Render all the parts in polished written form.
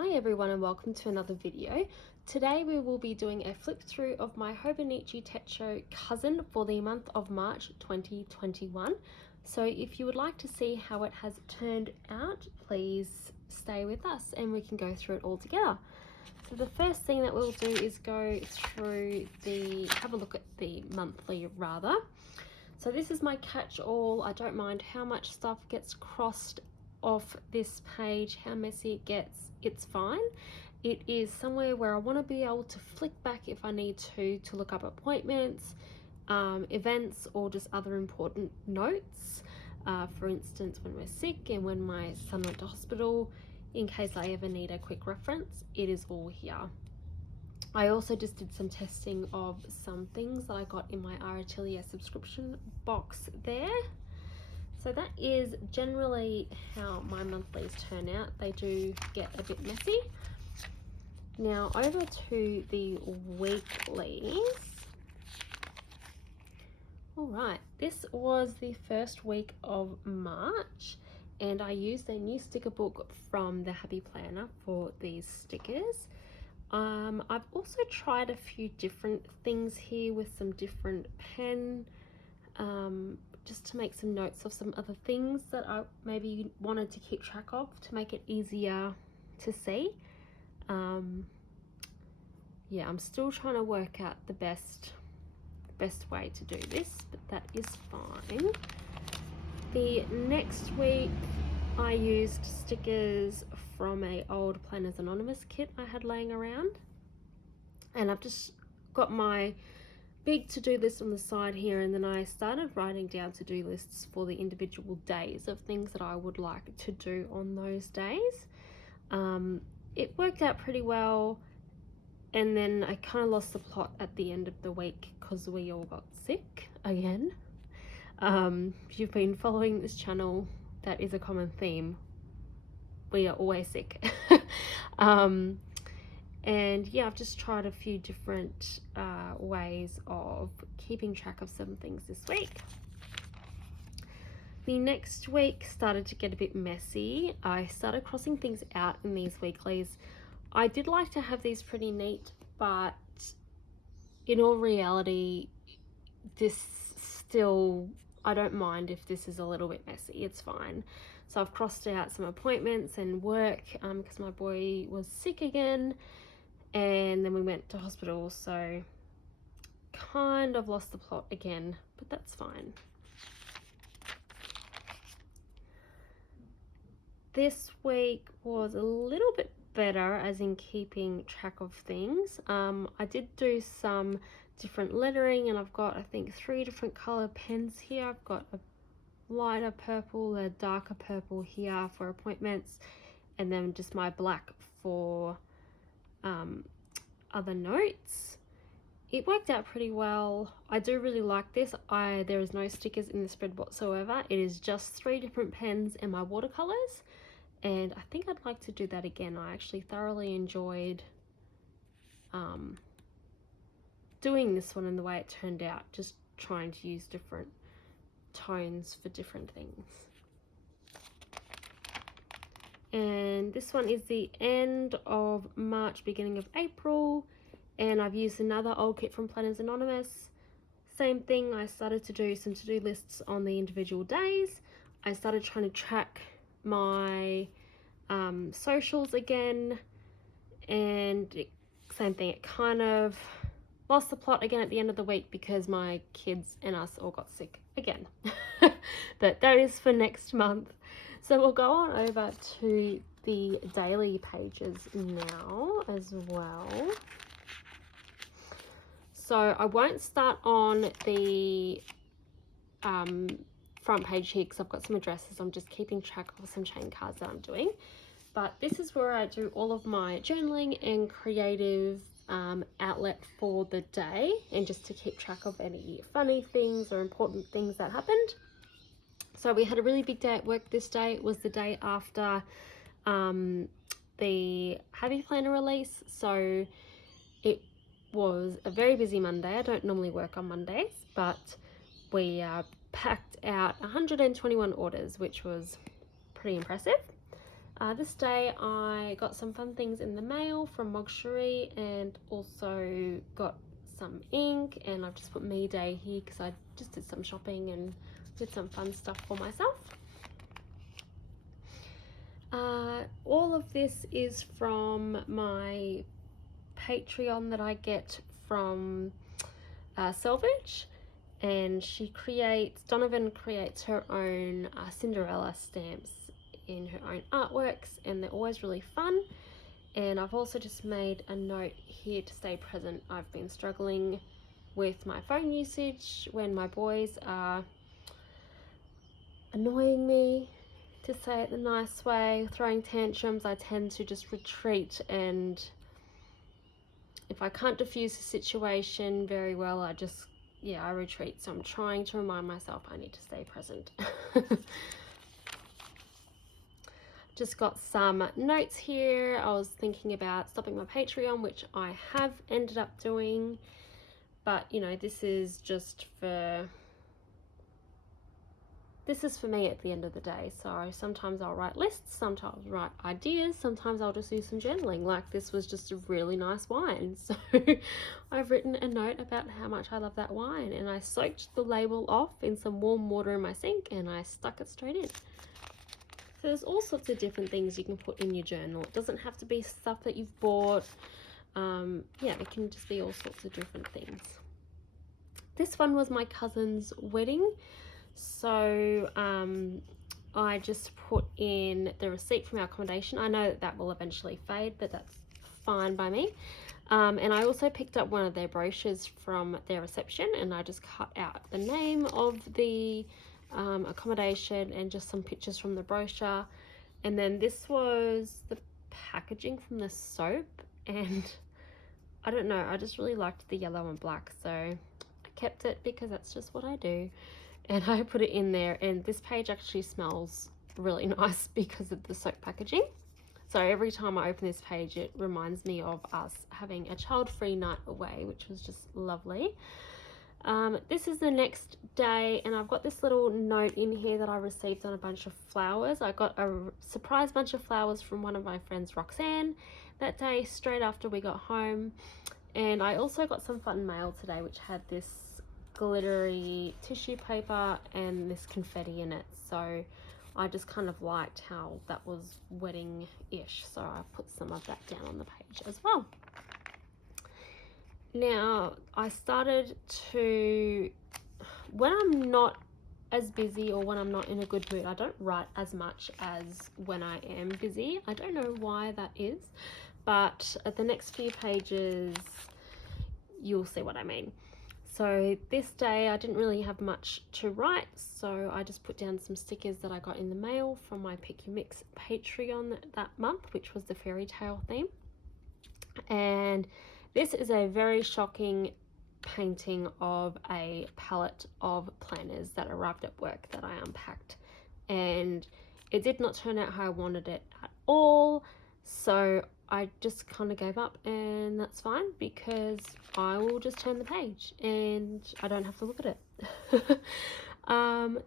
Hi everyone and welcome to another video. Today we will be doing a flip through of my HOBONICHI TECHO cousin for the month of March 2021. So if you would like to see how it has turned out, please stay with us and we can go through it all together. So the first thing that we'll do is go through have a look at the monthly rather. So this is my catch-all. I don't mind how much stuff gets crossed off this page, how messy it gets, it's fine. It is somewhere where I want to be able to flick back if I need to look up appointments, events, or just other important notes. For instance, when we're sick and when my son went to hospital, in case I ever need a quick reference, it is all here. I also just did some testing of some things that I got in my Atelier subscription box there. So that is generally how my monthlies turn out. They do get a bit messy. Now over to the weeklies. All right, this was the first week of March and I used a new sticker book from the Happy Planner for these stickers. I've also tried a few different things here with some different pen, just to make some notes of some other things that I maybe wanted to keep track of to make it easier to see. Yeah, I'm still trying to work out the best way to do this, but that is fine. The next week I used stickers from a old Planners Anonymous kit I had laying around, and I've just got my big to-do list on the side here, and then I started writing down to-do lists for the individual days of things that I would like to do on those days. It worked out pretty well, and then I kind of lost the plot at the end of the week because we all got sick again. If you've been following this channel, that is a common theme. We are always sick. And yeah, I've just tried a few different ways of keeping track of some things this week. The next week started to get a bit messy. I started crossing things out in these weeklies. I did like to have these pretty neat, but in all reality, this still, I don't mind if this is a little bit messy, it's fine. So I've crossed out some appointments and work because my boy was sick again, and then we went to hospital, so kind of lost the plot again, but that's fine. This week was a little bit better as in keeping track of things. I did do some different lettering, and I've got I think 3 different color pens here. I've got a lighter purple, a darker purple here for appointments, and then just my black for other notes. It worked out pretty well. I do really like this. There is no stickers in the spread whatsoever. It is just 3 different pens and my watercolors, and I think I'd like to do that again. I actually thoroughly enjoyed doing this one and the way it turned out, just trying to use different tones for different things. And this one is the end of March, beginning of April, and I've used another old kit from Planners Anonymous. Same thing, I started to do some to-do lists on the individual days. I started trying to track my socials again, and same thing, it kind of lost the plot again at the end of the week because my kids and us all got sick again. But that is for next month. So we'll go on over to the daily pages now as well. So I won't start on the front page here because I've got some addresses. I'm just keeping track of some chain cards that I'm doing. But this is where I do all of my journaling and creative outlet for the day, and just to keep track of any funny things or important things that happened. So we had a really big day at work this day. It was the day after the Happy Planner release, so it was a very busy Monday. I don't normally work on Mondays, but we packed out 121 orders, which was pretty impressive. This day I got some fun things in the mail from Mogchery, and also got some ink, and I've just put me day here because I just did some shopping and did some fun stuff for myself. All of this is from my Patreon that I get from Selvage, and Donovan creates her own Cinderella stamps in her own artworks, and they're always really fun. And I've also just made a note here to stay present. I've been struggling with my phone usage when my boys are annoying me, to say it the nice way, throwing tantrums. I tend to just retreat, and if I can't diffuse the situation very well, I retreat. So I'm trying to remind myself I need to stay present. Just got some notes here. I was thinking about stopping my Patreon, which I have ended up doing, but you know, this is for me at the end of the day. So sometimes I'll write lists, sometimes I'll write ideas, sometimes I'll just do some journaling. Like this was just a really nice wine, so I've written a note about how much I love that wine, and I soaked the label off in some warm water in my sink and I stuck it straight in. So there's all sorts of different things you can put in your journal. It doesn't have to be stuff that you've bought. Yeah, it can just be all sorts of different things. This one was my cousin's wedding. So I just put in the receipt from our accommodation. I know that will eventually fade, but that's fine by me. And I also picked up one of their brochures from their reception, and I just cut out the name of the accommodation and just some pictures from the brochure. And then this was the packaging from the soap, and I don't know, I just really liked the yellow and black, so I kept it because that's just what I do. And I put it in there, and this page actually smells really nice because of the soap packaging. So every time I open this page, it reminds me of us having a child-free night away, which was just lovely. This is the next day, and I've got this little note in here that I received on a bunch of flowers. I got a surprise bunch of flowers from one of my friends, Roxanne, that day straight after we got home. And I also got some fun mail today, which had this glittery tissue paper and this confetti in it. So I just kind of liked how that was wedding-ish, so I put some of that down on the page as well. Now, I started to, when I'm not as busy or when I'm not in a good mood, I don't write as much as when I am busy. I don't know why that is, but at the next few pages, you'll see what I mean. So this day I didn't really have much to write, so I just put down some stickers that I got in the mail from my Pick Your Mix Patreon that month, which was the fairy tale theme. And this is a very shocking painting of a palette of planners that arrived at work that I unpacked, and it did not turn out how I wanted it at all. So I just kind of gave up, and that's fine because I will just turn the page and I don't have to look at it.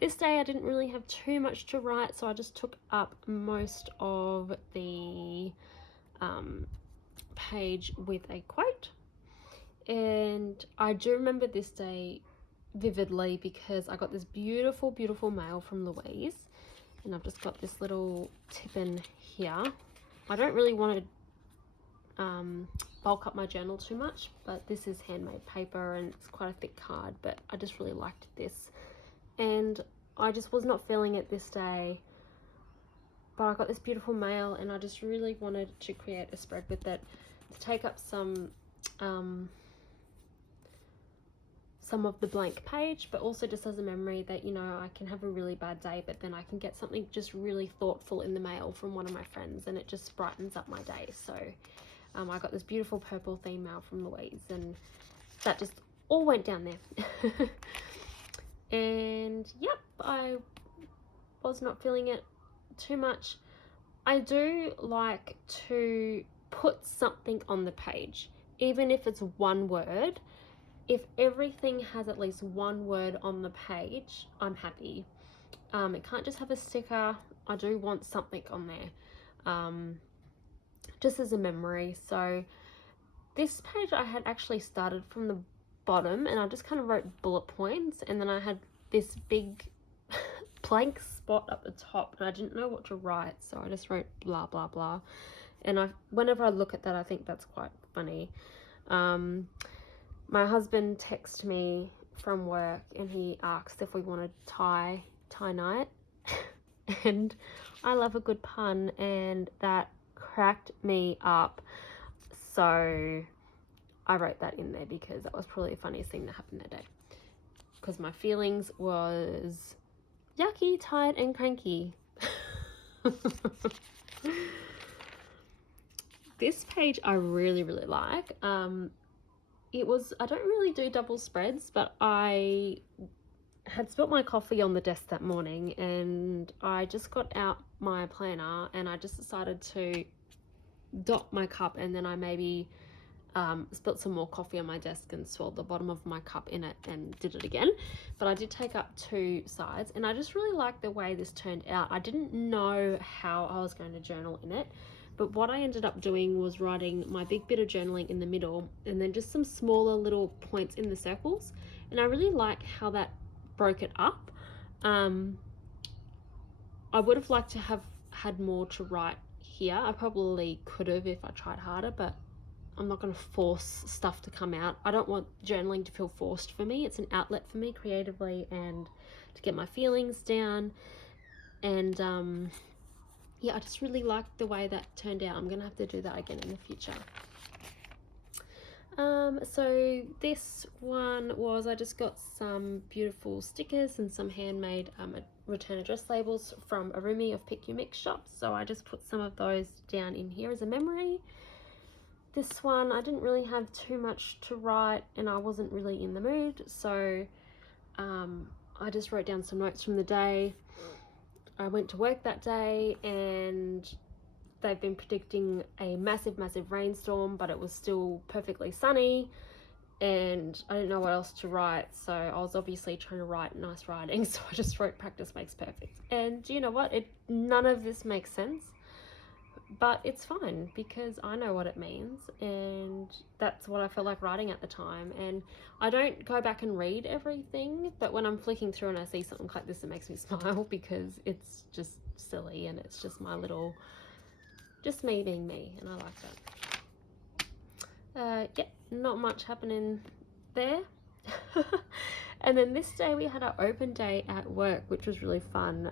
This day I didn't really have too much to write, so I just took up most of the page with a quote. And I do remember this day vividly because I got this beautiful mail from Louise, and I've just got this little tip in here. I don't really want to bulk up my journal too much, but this is handmade paper and it's quite a thick card, but I just really liked this, and I just was not feeling it this day, but I got this beautiful mail and I just really wanted to create a spread with it to take up some of the blank page, but also just as a memory that, you know, I can have a really bad day, but then I can get something just really thoughtful in the mail from one of my friends, and it just brightens up my day. So I got this beautiful purple theme mail from Louise, and that just all went down there. And yep, I was not feeling it too much. I do like to put something on the page, even if it's one word. If everything has at least one word on the page, I'm happy. It can't just have a sticker. I do want something on there. just as a memory. So this page I had actually started from the bottom, and I just kind of wrote bullet points, and then I had this big blank spot at the top, and I didn't know what to write, so I just wrote blah blah blah. And whenever I look at that, I think that's quite funny. My husband texted me from work, and he asked if we wanted tie night. And I love a good pun, and that cracked me up. So I wrote that in there because that was probably the funniest thing that happened that day. Because my feelings was yucky, tired, and cranky. This page I really like. It was, I don't really do double spreads, but I had spilt my coffee on the desk that morning, and I just got out my planner and I just decided to dot my cup, and then I maybe spilt some more coffee on my desk and swirled the bottom of my cup in it and did it again. But I did take up 2 sides, and I just really liked the way this turned out. I didn't know how I was going to journal in it, but what I ended up doing was writing my big bit of journaling in the middle, and then just some smaller little points in the circles. And I really like how that broke it up. I would have liked to have had more to write here. I probably could have if I tried harder, but I'm not going to force stuff to come out. I don't want journaling to feel forced for me. It's an outlet for me creatively and to get my feelings down. And yeah, I just really liked the way that turned out. I'm going to have to do that again in the future. So this one was, I just got some beautiful stickers and some handmade return address labels from a roomie of Pick Your Mix shops. So I just put some of those down in here as a memory. This one, I didn't really have too much to write, and I wasn't really in the mood, so I just wrote down some notes from the day. I went to work that day, and they've been predicting a massive rainstorm, but it was still perfectly sunny, and I didn't know what else to write, so I was obviously trying to write nice writing, so I just wrote practice makes perfect. And you know what, none of this makes sense, but it's fine because I know what it means, and that's what I felt like writing at the time. And I don't go back and read everything, but when I'm flicking through and I see something like this, it makes me smile because it's just silly, and it's just my little, just me being me, and I like that. Yeah, not much happening there. And then this day we had our open day at work, which was really fun,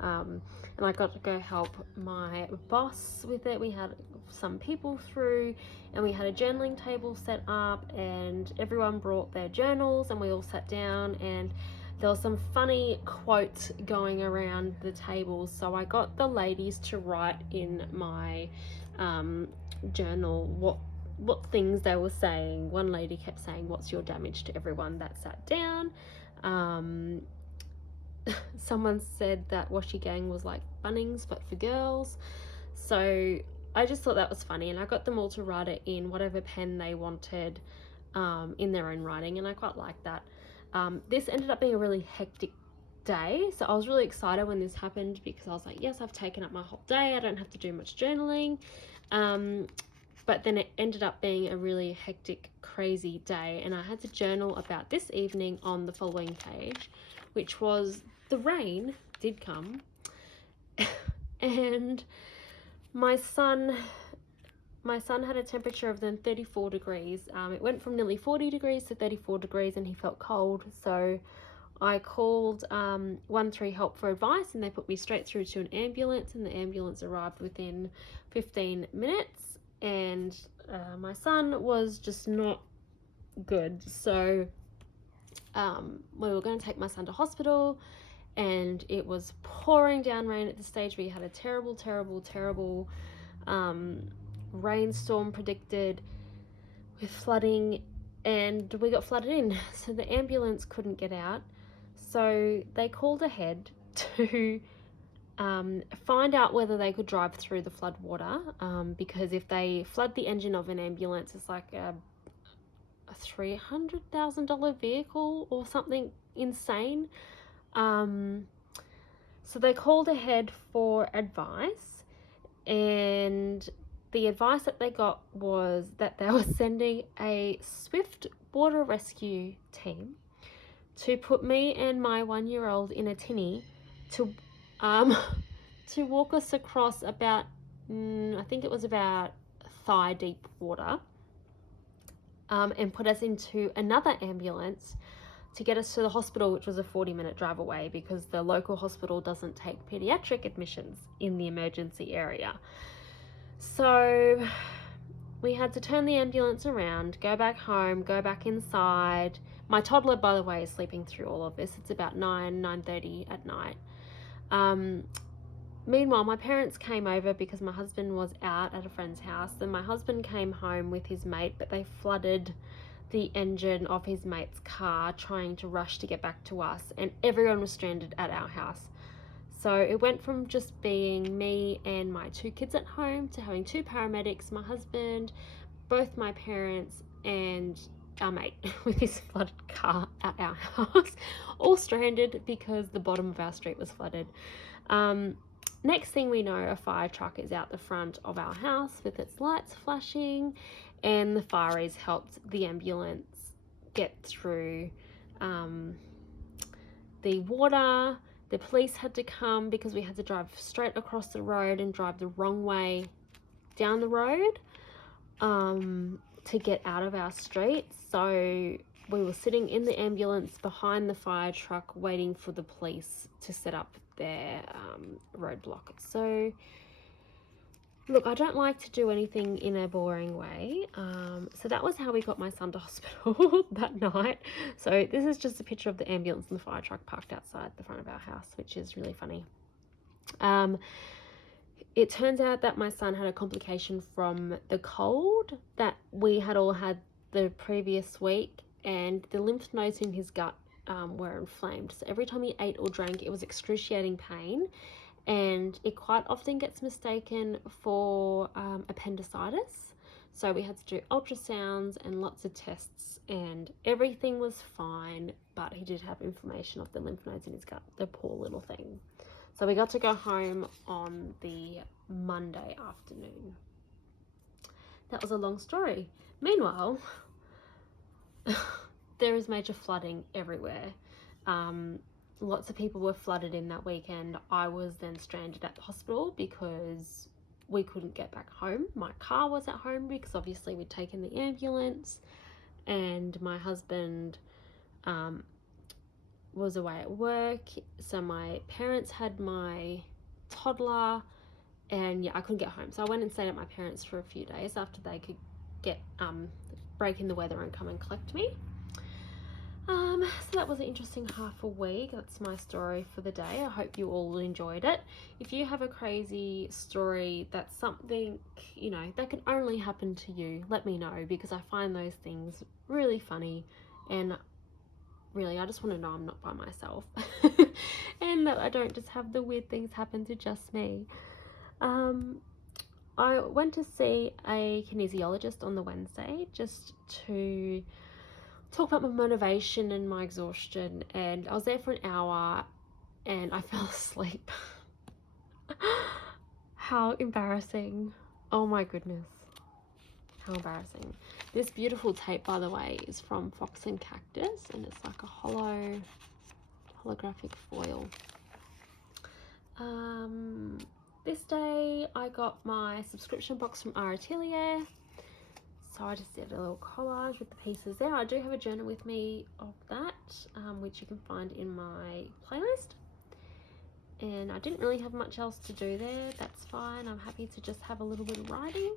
and I got to go help my boss with it. We had some people through, and we had a journaling table set up, and everyone brought their journals, and we all sat down, and there was some funny quotes going around the table. So I got the ladies to write in my journal what things they were saying. One lady kept saying, "What's your damage to everyone that sat down?" Someone said that Washi Gang was like Bunnings but for girls. So I just thought that was funny, and I got them all to write it in whatever pen they wanted in their own writing, and I quite like that. This ended up being a really hectic day, so I was really excited when this happened because I was like, yes, I've taken up my whole day, I don't have to do much journaling. But then it ended up being a really hectic, crazy day, and I had to journal about this evening on the following page, which was the rain did come. And my son had a temperature of then 34 degrees. It went from nearly 40 degrees to 34 degrees, and he felt cold, so I called 13 Help for advice, and they put me straight through to an ambulance, and the ambulance arrived within 15 minutes. And my son was just not good, so we were going to take my son to hospital, and it was pouring down rain at the stage. We had a terrible rainstorm predicted with flooding, and we got flooded in, so the ambulance couldn't get out. So they called ahead to find out whether they could drive through the flood water, because if they flood the engine of an ambulance, it's like a $300,000 vehicle or something insane. So they called ahead for advice, and the advice that they got was that they were sending a swift water rescue team to put me and my 1-year-old in a tinny to to walk us across about I think it was about thigh deep water, and put us into another ambulance to get us to the hospital, which was a 40-minute drive away because the local hospital doesn't take pediatric admissions in the emergency area. So we had to turn the ambulance around, go back home, go back inside. My toddler, by the way, is sleeping through all of this. It's about 9:30 at night. Meanwhile, my parents came over because my husband was out at a friend's house, and my husband came home with his mate, but they flooded the engine of his mate's car trying to rush to get back to us, and everyone was stranded at our house. So it went from just being me and my 2 kids at home to having 2 paramedics, my husband, both my parents, and our mate with his flooded car at our house, all stranded because the bottom of our street was flooded. Next thing we know, a fire truck is out the front of our house with its lights flashing, and the fireys helped the ambulance get through the water. The police had to come because we had to drive straight across the road and drive the wrong way down the road to get out of our street. So we were sitting in the ambulance behind the fire truck waiting for the police to set up their roadblock. So look, I don't like to do anything in a boring way. So that was how we got my son to hospital that night. So this is just a picture of the ambulance and the fire truck parked outside the front of our house, which is really funny. It turns out that my son had a complication from the cold that we had all had the previous week, and the lymph nodes in his gut were inflamed. So every time he ate or drank, it was excruciating pain, and it quite often gets mistaken for appendicitis. So we had to do ultrasounds and lots of tests, and everything was fine, but he did have inflammation of the lymph nodes in his gut, the poor little thing. So we got to go home on the Monday afternoon. That was a long story. Meanwhile, there is major flooding everywhere. Lots of people were flooded in that weekend. I was then stranded at the hospital because we couldn't get back home. My car was at home because obviously we'd taken the ambulance, and my husband was away at work. So my parents had my toddler, and yeah, I couldn't get home. So I went and stayed at my parents for a few days after they could get break in the weather and come and collect me. So that was an interesting half a week. That's my story for the day. I hope you all enjoyed it. If you have a crazy story that's something, you know, that can only happen to you, let me know, because I find those things really funny, and really I just want to know I'm not by myself and that I don't just have the weird things happen to just me. I went to see a kinesiologist on the Wednesday just to talk about my motivation and my exhaustion, and I was there for an hour and I fell asleep. How embarrassing. Oh my goodness, how embarrassing. This beautiful tape, by the way, is from Fox and Cactus, and it's like a holographic foil. This day I got my subscription box from Our Atelier, so I just did a little collage with the pieces there. I do have a journal with me of that, which you can find in my playlist, and I didn't really have much else to do there. That's fine. I'm happy to just have a little bit of writing.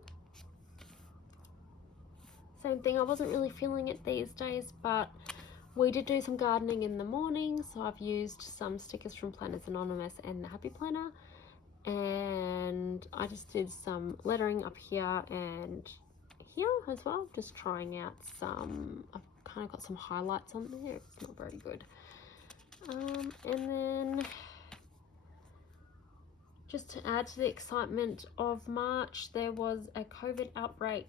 Same thing, I wasn't really feeling it these days, but we did do some gardening in the morning, so I've used some stickers from Planners Anonymous and the Happy Planner, and I just did some lettering up here and here as well, just trying out some. I've kind of got some highlights on there. It's not very good. And then just to add to the excitement of March, there was a COVID outbreak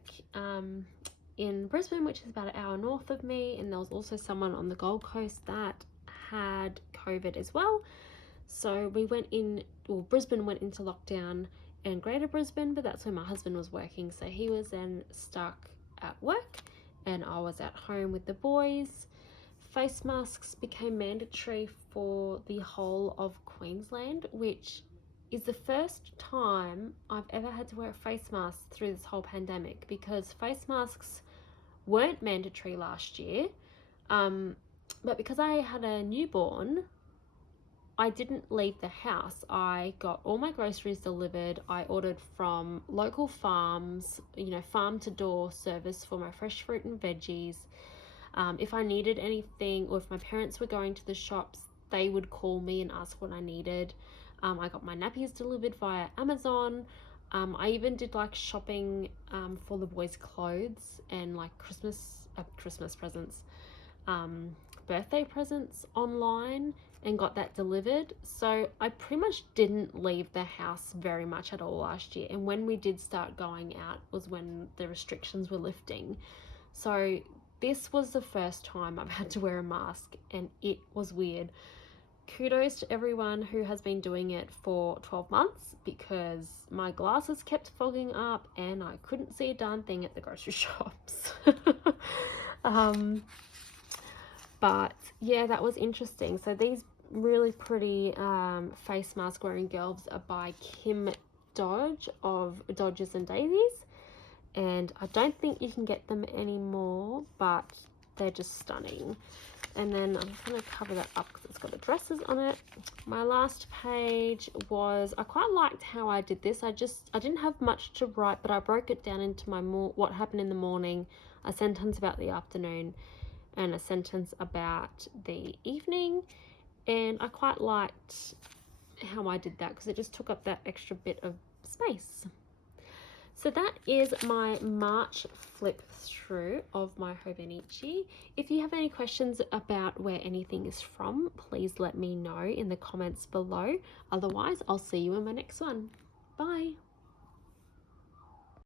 in Brisbane, which is about an hour north of me, and there was also someone on the Gold Coast that had COVID as well. So we went in, well, Brisbane went into lockdown in Greater Brisbane, but that's where my husband was working, so he was then stuck at work and I was at home with the boys. Face masks became mandatory for the whole of Queensland, which is the first time I've ever had to wear a face mask through this whole pandemic, because face masks weren't mandatory last year, but because I had a newborn, I didn't leave the house. I got all my groceries delivered. I ordered from local farms, farm to door service for my fresh fruit and veggies. If I needed anything, or if my parents were going to the shops, they would call me and ask what I needed. I got my nappies delivered via Amazon. I even did like shopping for the boys' clothes and like Christmas presents, birthday presents online, and got that delivered. So I pretty much didn't leave the house very much at all last year, and when we did start going out was when the restrictions were lifting. So this was the first time I've had to wear a mask, and it was weird. Kudos to everyone who has been doing it for 12 months, because my glasses kept fogging up and I couldn't see a darn thing at the grocery shops. But yeah, that was interesting. So these really pretty face mask wearing gloves are by Kim Dodge of Dodges and Daisies, and I don't think you can get them anymore, but they're just stunning. And then I'm just going to cover that up because it's got addresses on it. My last page was, I quite liked how I did this. I didn't have much to write, but I broke it down into what happened in the morning, a sentence about the afternoon, and a sentence about the evening. And I quite liked how I did that because it just took up that extra bit of space. So that is my March flip through of my Hobonichi. If you have any questions about where anything is from, please let me know in the comments below. Otherwise, I'll see you in my next one. Bye.